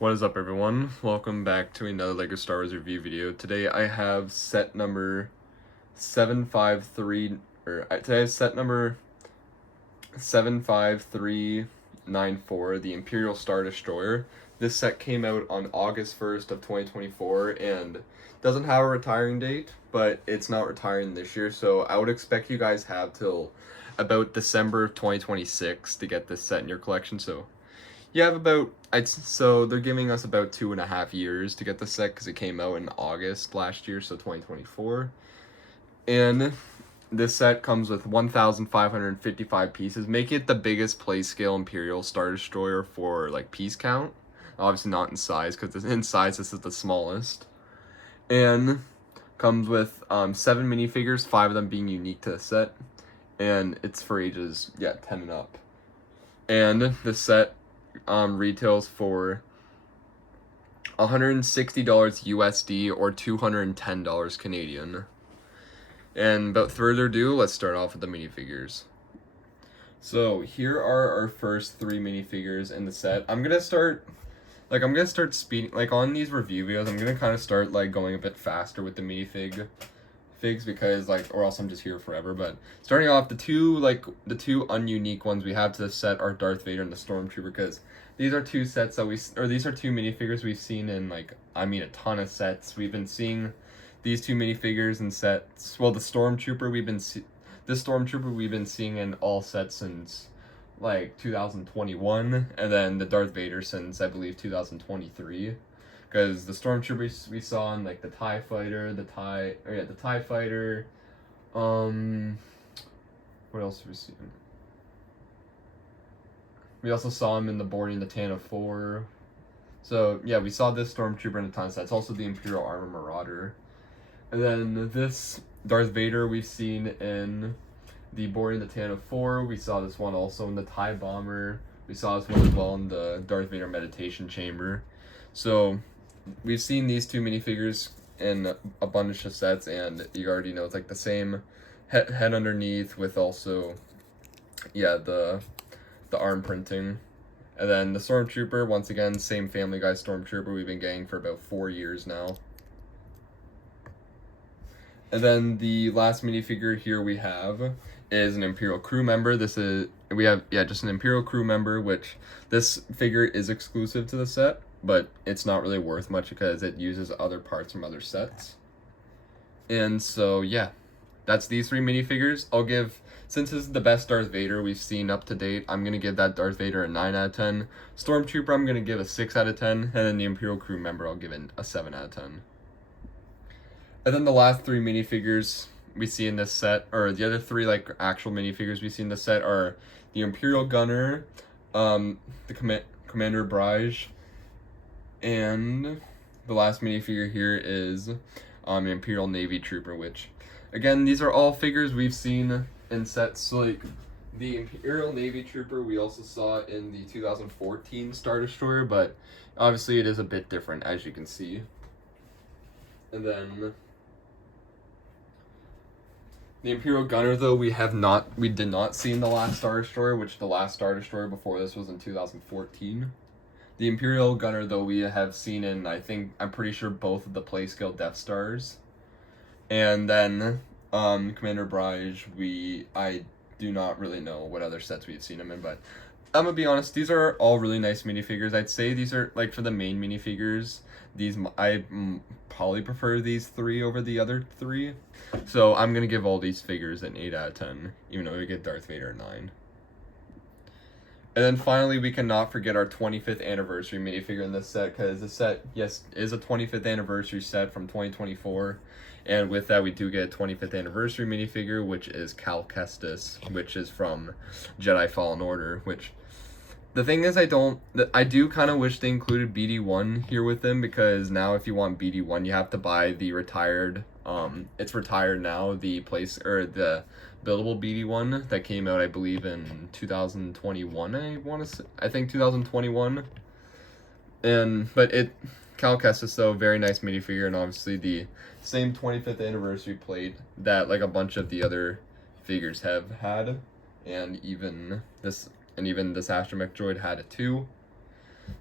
What is up, everyone? Welcome back to another LEGO Star Wars review video. Today I have set number 753, today I have set number 75394, the Imperial Star Destroyer. This set came out on August 1st of 2024 and doesn't have a retiring date, but it's not retiring this year, so I would expect you guys have till about December of 2026 to get this set in your collection, so you have so they're giving us about 2.5 years to get the set because it came out in August last year, so 2024. And this set comes with 1,555 pieces, making it the biggest play scale Imperial Star Destroyer for like piece count. Obviously not in size, because in size this is the smallest. And comes with 7 minifigures, 5 of them being unique to the set. And it's for ages 10 and up. And the set retails for $160 USD or $210 Canadian. And without further ado, let's start off with the minifigures. So here are our first 3 minifigures in the set. I'm gonna start speeding, like on these review videos, I'm gonna kind of start like going a bit faster with the minifigs because or else I'm just here forever. But starting off, the two ununique ones we have to the set are Darth Vader and the Stormtrooper, because these are two sets that these are two minifigures we've seen in a ton of sets. We've been seeing these two minifigures in sets. Well, the Stormtrooper we've been seeing in all sets since 2021, and then the Darth Vader since I believe 2023. Because the Stormtroopers we saw in the TIE Fighter, the TIE Fighter, what else have we seen? We also saw him in the boarding the Tantive 4. So yeah, we saw this Stormtrooper in a ton of sets. Also the Imperial Armor Marauder. And then this Darth Vader we've seen in the boarding the Tantive 4. We saw this one also in the TIE Bomber. We saw this one as well in the Darth Vader Meditation Chamber. So we've seen these two minifigures in a bunch of sets, and you already know it's the same head underneath with also the arm printing. And then the Stormtrooper, once again, same Family Guy Stormtrooper we've been getting for about 4 years now. And then the last minifigure here we have is an Imperial crew member. Just an Imperial crew member, which this figure is exclusive to the set, but it's not really worth much because it uses other parts from other sets. And so yeah, that's these 3 minifigures. Since this is the best Darth Vader we've seen up to date, I'm going to give that Darth Vader a 9 out of 10. Stormtrooper I'm going to give a 6 out of 10, and then the Imperial crew member I'll give it a 7 out of 10. And then the last 3 minifigures we see in this set, or the other 3 actual minifigures we see in the set, are the Imperial Gunner, the Commander Brige, and the last minifigure here is Imperial Navy Trooper, which again, these are all figures we've seen in sets. So the Imperial Navy Trooper we also saw in the 2014 Star Destroyer, but obviously it is a bit different, as you can see. And then the Imperial Gunner, though, we did not see in the last Star Destroyer, which the last Star Destroyer before this was in 2014. The Imperial Gunner, though, we have seen in, I'm pretty sure both of the Playscale Death Stars. And then Commander Brige, I do not really know what other sets we've seen him in, but I'm gonna be honest, these are all really nice minifigures. I'd say these are, for the main minifigures, I probably prefer these 3 over the other 3. So I'm gonna give all these figures an 8 out of 10, even though we get Darth Vader a 9. And then finally, we cannot forget our 25th anniversary minifigure in this set, because this set, yes, is a 25th anniversary set from 2024. And with that, we do get a 25th anniversary minifigure, which is Cal Kestis, which is from Jedi Fallen Order, which... The thing is, I do kind of wish they included BD1 here with them, because now if you want BD1, you have to buy the retired, it's retired now, the buildable BD1 that came out, I believe, in 2021, I think 2021. But Cal Kestis, though, very nice minifigure, and obviously the same 25th anniversary plate that, a bunch of the other figures have had, and even this astromech droid had it too.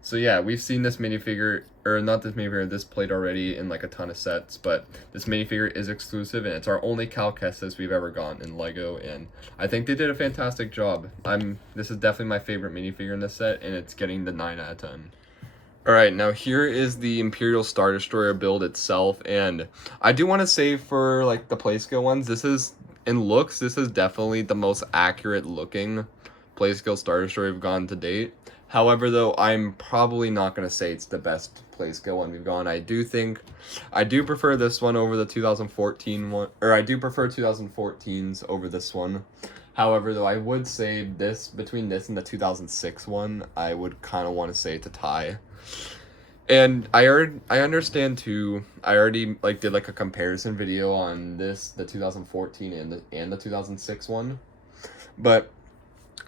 So yeah, we've seen this minifigure, or not this minifigure, this plate already in like a ton of sets, but this minifigure is exclusive, and it's our only Cal Kestis we've ever gotten in Lego, and I think they did a fantastic job. This is definitely my favorite minifigure in this set, and it's getting the 9 out of 10. Alright, now here is the Imperial Star Destroyer build itself, and I do want to say for like the Playscale ones, this is, in looks, this is definitely the most accurate looking Playscale Star Destroyer we've gotten to date. However, though, I'm probably not going to say it's the best Playscale one we've gone. I do prefer this one over the 2014 one, or I do prefer 2014's over this one. However, though, I would say this, between this and the 2006 one, I would kind of want to say it's a tie. And I understand too. I already like did like a comparison video on this, the 2014 and the 2006 one, but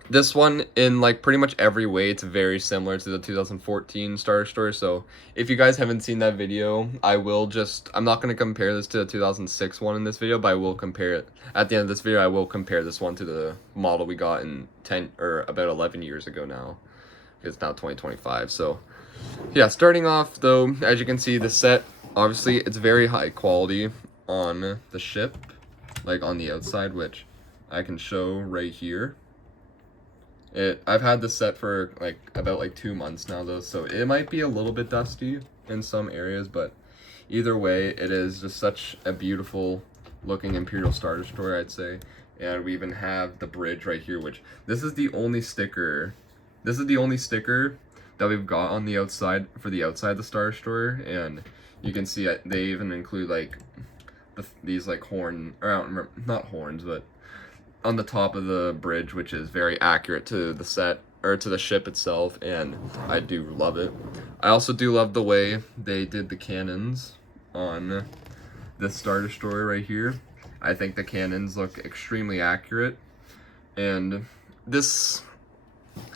this one, in like pretty much every way, it's very similar to the 2014 Star Destroyer. So if you guys haven't seen that video, I'm not going to compare this to the 2006 one in this video, but I will compare it at the end of this video. I will compare this one to the model we got in 10 or about 11 years ago now. It's now 2025. So yeah, starting off though, as you can see, the set, obviously it's very high quality on the ship, like on the outside, which I can show right here. I've had this set for like about like 2 months now though, so it might be a little bit dusty in some areas, but either way, it is just such a beautiful looking Imperial Star Destroyer, I'd say. And we even have the bridge right here, which this is the only sticker that we've got on the outside, for the outside of the Star Destroyer, and you can see they even include like these like horn, or I don't remember, not horns, but on the top of the bridge, which is very accurate to the set, or to the ship itself, and I do love it. I also do love the way they did the cannons on this Star Destroyer right here. I think the cannons look extremely accurate, and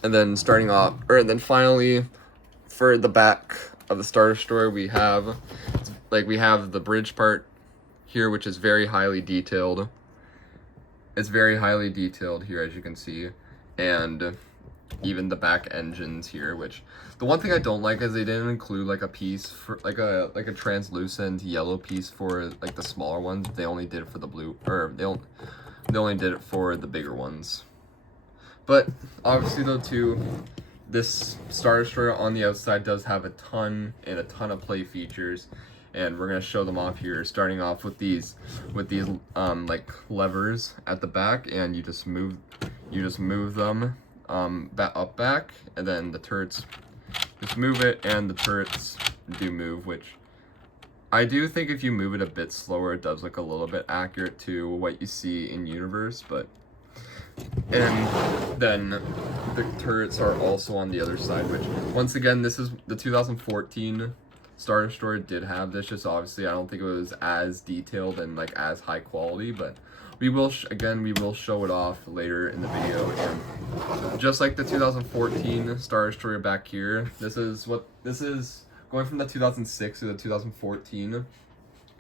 then starting off, or then finally, for the back of the Star Destroyer, we have the bridge part here, which is very highly detailed. It's very highly detailed here, as you can see, and even the back engines here, which the one thing I don't like is they didn't include like a piece for like a translucent yellow piece for like the smaller ones. They only did it for the blue, or they only did it for the bigger ones. But obviously though too, this Star Destroyer on the outside does have a ton of play features, and we're gonna show them off here, starting off with these like levers at the back, and you just move them back, and then the turrets, just move it, and the turrets do move, which I do think if you move it a bit slower, it does look a little bit accurate to what you see in universe. And then the turrets are also on the other side, which once again, this is the 2014 Star Destroyer did have this, just obviously I don't think it was as detailed and like as high quality, but we will show it off later in the video. And just like the 2014 Star Destroyer back here, this is going from the 2006 to the 2014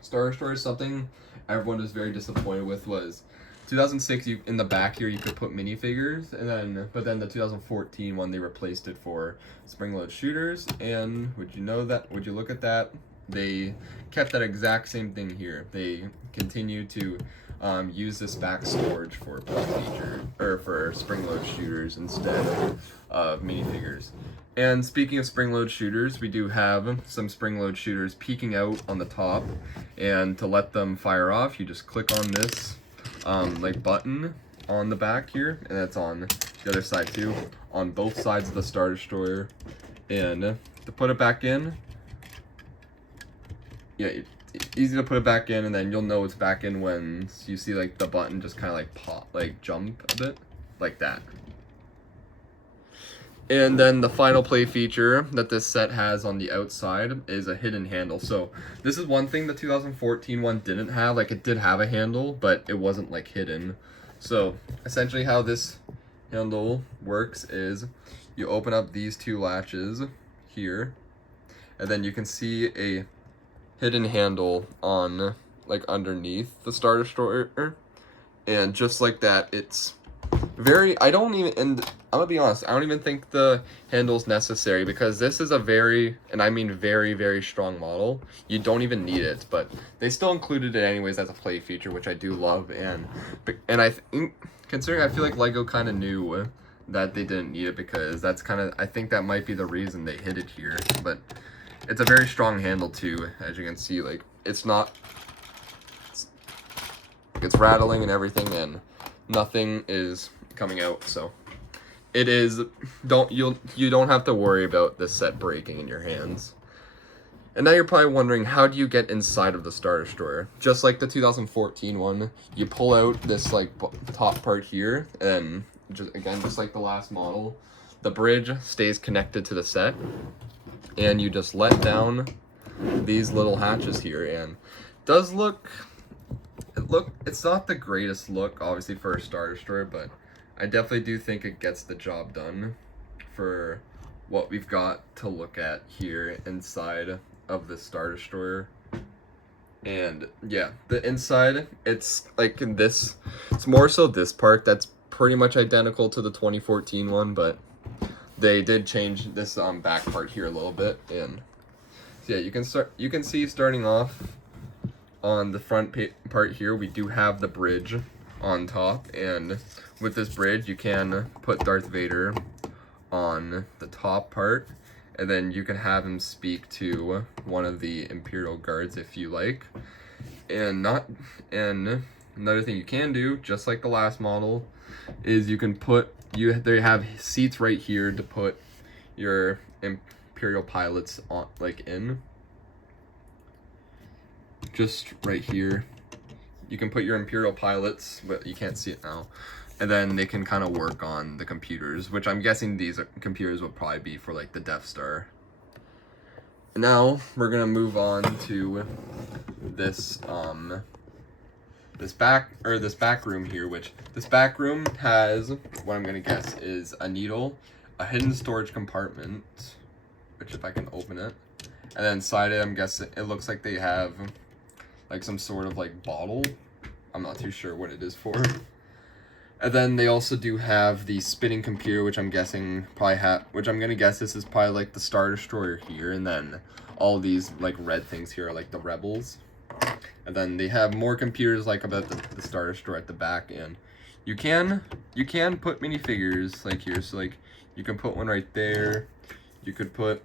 Star Destroyer. Something everyone was very disappointed with was 2006, in the back here you could put minifigures, but then the 2014 one, they replaced it for spring-load shooters. And would you look at that, they kept that exact same thing here. They continue to use this back storage for play feature, or for spring-load shooters instead of minifigures. And speaking of spring-load shooters, we do have some spring-load shooters peeking out on the top, and to let them fire off, you just click on this like button on the back here, and that's on the other side too, on both sides of the Star Destroyer. And to put it back in, yeah, it's easy to put it back in, and then you'll know it's back in when you see like the button just kind of like pop, like jump a bit, like that. And then the final play feature that this set has on the outside is a hidden handle. So this is one thing the 2014 one didn't have. Like, it did have a handle, but it wasn't like hidden. So essentially how this handle works is you open up these two latches here, and then you can see a hidden handle on like underneath the Star Destroyer, and just like that, it's I don't even, and I'm gonna be honest, I don't even think the handle's necessary because this is a very, and I mean very, very strong model. You don't even need it, but they still included it anyways as a play feature, which I do love, and I think, considering I feel like LEGO kind of knew that they didn't need it because that's kind of, I think that might be the reason they hid it here, but it's a very strong handle too, as you can see, like, it's not, it's rattling and everything, and nothing is coming out, so it is, you don't have to worry about this set breaking in your hands. And now you're probably wondering, how do you get inside of the Star Destroyer? Just like the 2014 one, you pull out this like top part here, and just like the last model, the bridge stays connected to the set, and you just let down these little hatches here, and it does look, it's not the greatest look obviously for a Star Destroyer, but I definitely do think it gets the job done for what we've got to look at here inside of the Star Destroyer. And yeah, the inside, it's like this, it's more so this part that's pretty much identical to the 2014 one, but they did change this back part here a little bit. And so yeah, you can see starting off on the front part here, we do have the bridge on top, and with this bridge you can put Darth Vader on the top part, and then you can have him speak to one of the Imperial guards if you like. And another thing you can do, just like the last model, is you can put, they have seats right here to put your Imperial pilots on, like in, just right here. You can put your Imperial pilots, but you can't see it now. And then they can kind of work on the computers, which I'm guessing these computers will probably be for like the Death Star. Now we're gonna move on to this this back room here, which this back room has, what I'm gonna guess is a needle, a hidden storage compartment, which if I can open it, and then inside it, I'm guessing it looks like they have like some sort of like bottle. I'm not too sure what it is for. And then they also do have the spinning computer, which I'm guessing which I'm gonna guess this is probably like the Star Destroyer here, and then all these like red things here are like the Rebels. And then they have more computers like about the Star Destroyer at the back, and you can put minifigures like here, so like you can put one right there. You could put,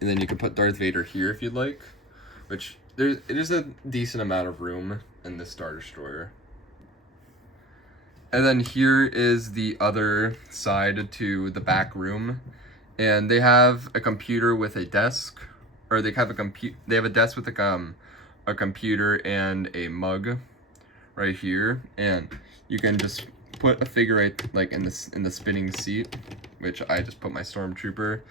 and then you could put Darth Vader here if you'd like, which it is a decent amount of room in this Star Destroyer. And then here is the other side to the back room, and they have a computer with a desk, or they have a desk with a computer and a mug right here, and you can just put a figure right like in the spinning seat, which I just put my Stormtrooper.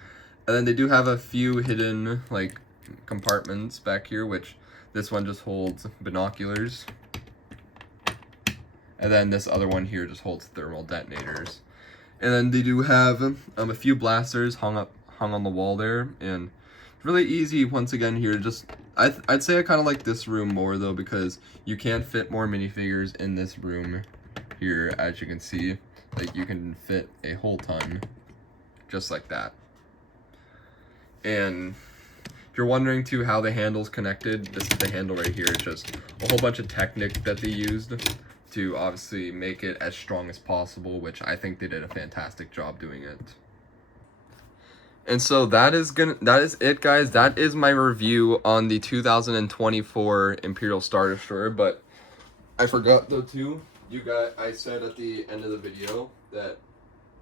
And then they do have a few hidden like compartments back here, which this one just holds binoculars. And then this other one here just holds thermal detonators. And then they do have a few blasters hung on the wall there, and really easy once again here. Just I'd say I kind of like this room more though, because you can fit more minifigures in this room here. As you can see, like you can fit a whole ton just like that. And if you're wondering too how the handle's connected, this is the handle right here. It's just a whole bunch of Technic that they used to obviously make it as strong as possible, which I think they did a fantastic job doing it. And so that is it, guys. That is my review on the 2024 Imperial Star Destroyer. But I forgot though too, I said at the end of the video that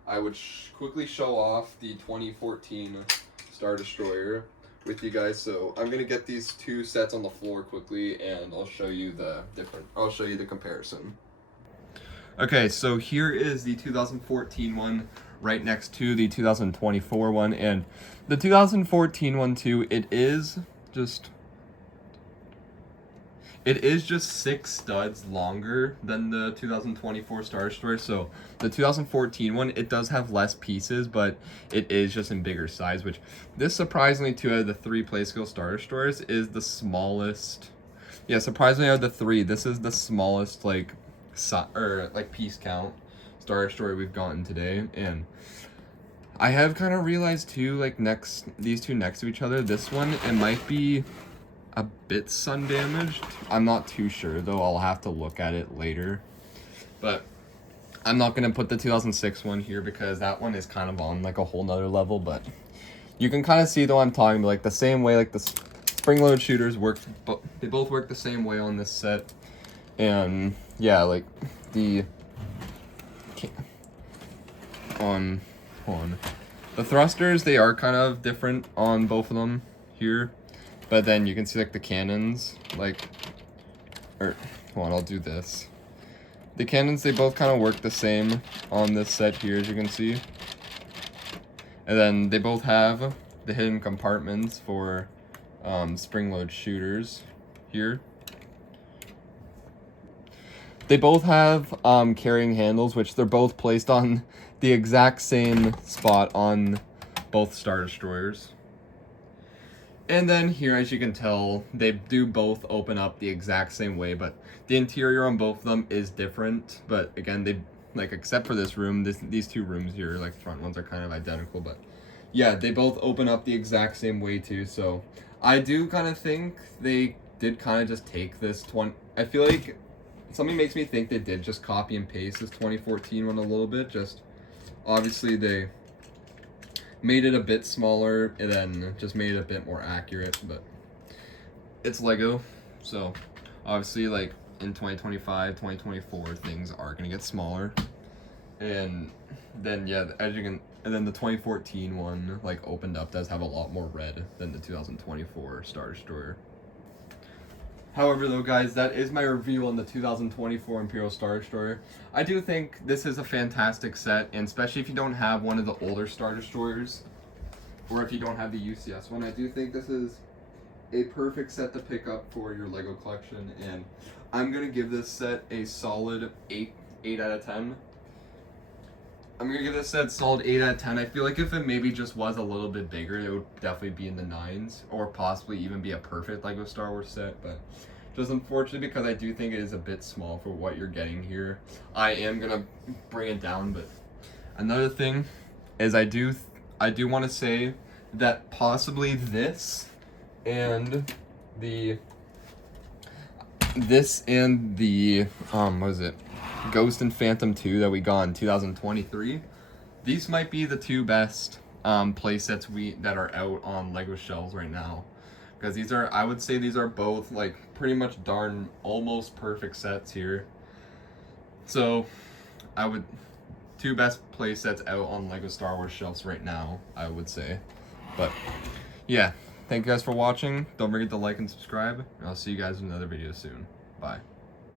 I would quickly show off the 2014 Star Destroyer with you guys. So I'm gonna get these two sets on the floor quickly, and I'll show you the comparison. Okay, so here is the 2014 one right next to the 2024 one, and the 2014 one too, it is just 6 studs longer than the 2024 Star Destroyer. So the 2014 one, it does have less pieces, but it is just in bigger size, which this surprisingly too, out of the 3 play-scale Star Destroyers is the smallest. Yeah, surprisingly out of the 3, this is the smallest like piece count. Star Destroyer we've gotten today, and I have kind of realized too, like these two next to each other, this one, it might be a bit sun damaged. I'm not too sure though, I'll have to look at it later. But I'm not gonna put the 2006 one here because that one is kind of on like a whole nother level, but you can kind of see though I'm talking about, like the same way like the spring load shooters work, but they both work the same way on this set. And yeah, like the the thrusters, they are kind of different on both of them here, but then you can see like the cannons, like, or hold on, I'll do this. The cannons, they both kind of work the same on this set here, as you can see. And then they both have the hidden compartments for spring load shooters here. They both have carrying handles, which they're both placed on the exact same spot on both Star Destroyers. And then here, as you can tell, they do both open up the exact same way, but the interior on both of them is different. But again, they, like, except for this room, these two rooms here, like front ones, are kind of identical. But yeah, they both open up the exact same way too. So I do kind of think they did kind of just take this I feel like something makes me think they did just copy and paste this 2014 one a little bit. Just obviously they made it a bit smaller and then just made it a bit more accurate, but it's Lego, so obviously like in 2025, 2024 things are gonna get smaller. And then yeah, as you can, and then the 2014 one like opened up does have a lot more red than the 2024 Star Destroyer. However though, guys, that is my review on the 2024 Imperial Star Destroyer. I do think this is a fantastic set, and especially if you don't have one of the older Star Destroyers, or if you don't have the UCS one, I do think this is a perfect set to pick up for your Lego collection, and I'm going to give this set a solid 8 out of 10. I'm going to give this set a solid 8 out of 10. I feel like if it maybe just was a little bit bigger, it would definitely be in the 9s, or possibly even be a perfect Lego Star Wars set, but just unfortunately, because I do think it is a bit small for what you're getting here, I am going to bring it down. But another thing is I do want to say that possibly this and the what is it, Ghost and Phantom 2 that we got in 2023, these might be the two best play sets that are out on Lego shelves right now, because these are, I would say these are both like pretty much darn almost perfect sets here. So two best play sets out on Lego Star Wars shelves right now, I would say. But yeah, thank you guys for watching. Don't forget to like and subscribe, and I'll see you guys in another video soon. Bye.